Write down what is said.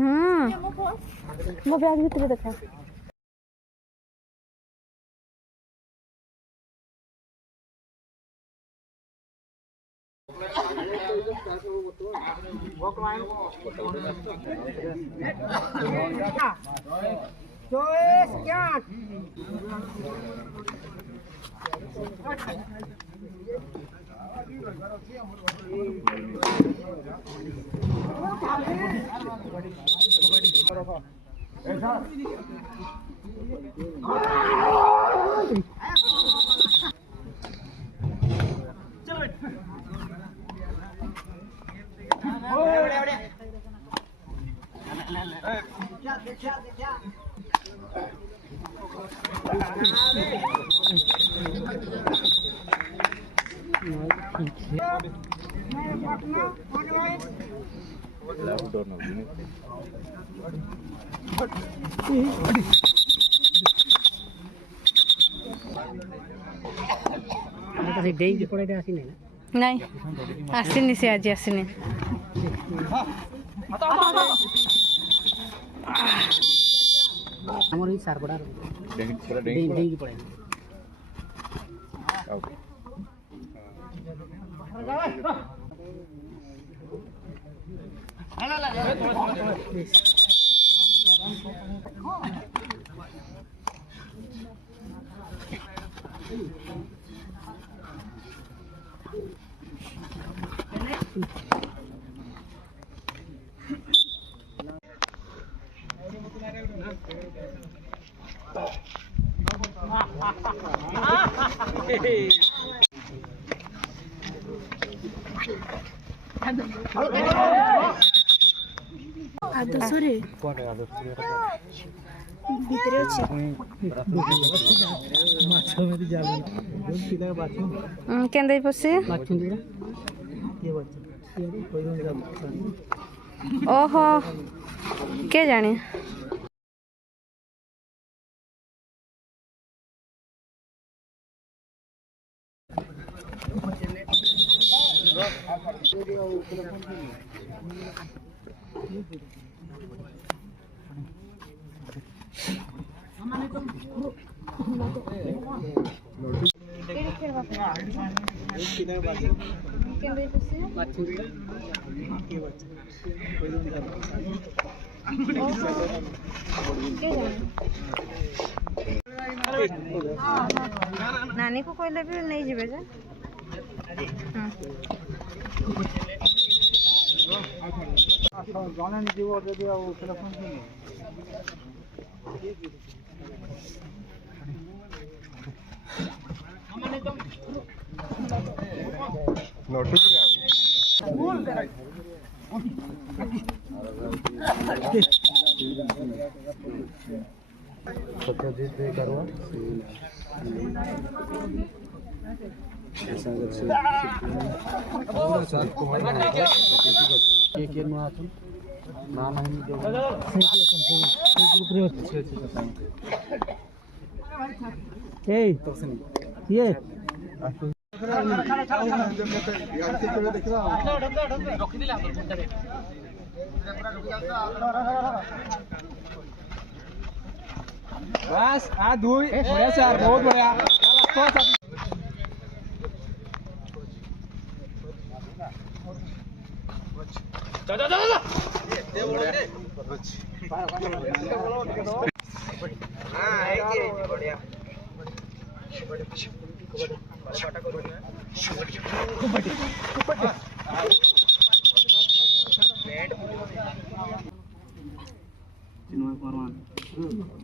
मो बैग भीतर देखा नहीं आसनी से आज आसनी आदर्शरे भितरे अछि माछ में जाल पिला बाछ केंदे पसे माछ दिरा के बाछ ओहो के जाने नानी को कहले भी नहीं जीवे जे जाने जीव जदी आ टेलीफोन नोटिस सत्यजीत करवा के माथु नाम है जो ए ये बस आ दुई बढ़िया से यार बहुत बढ़िया जा हां एक बढ़िया चिन्मय परमान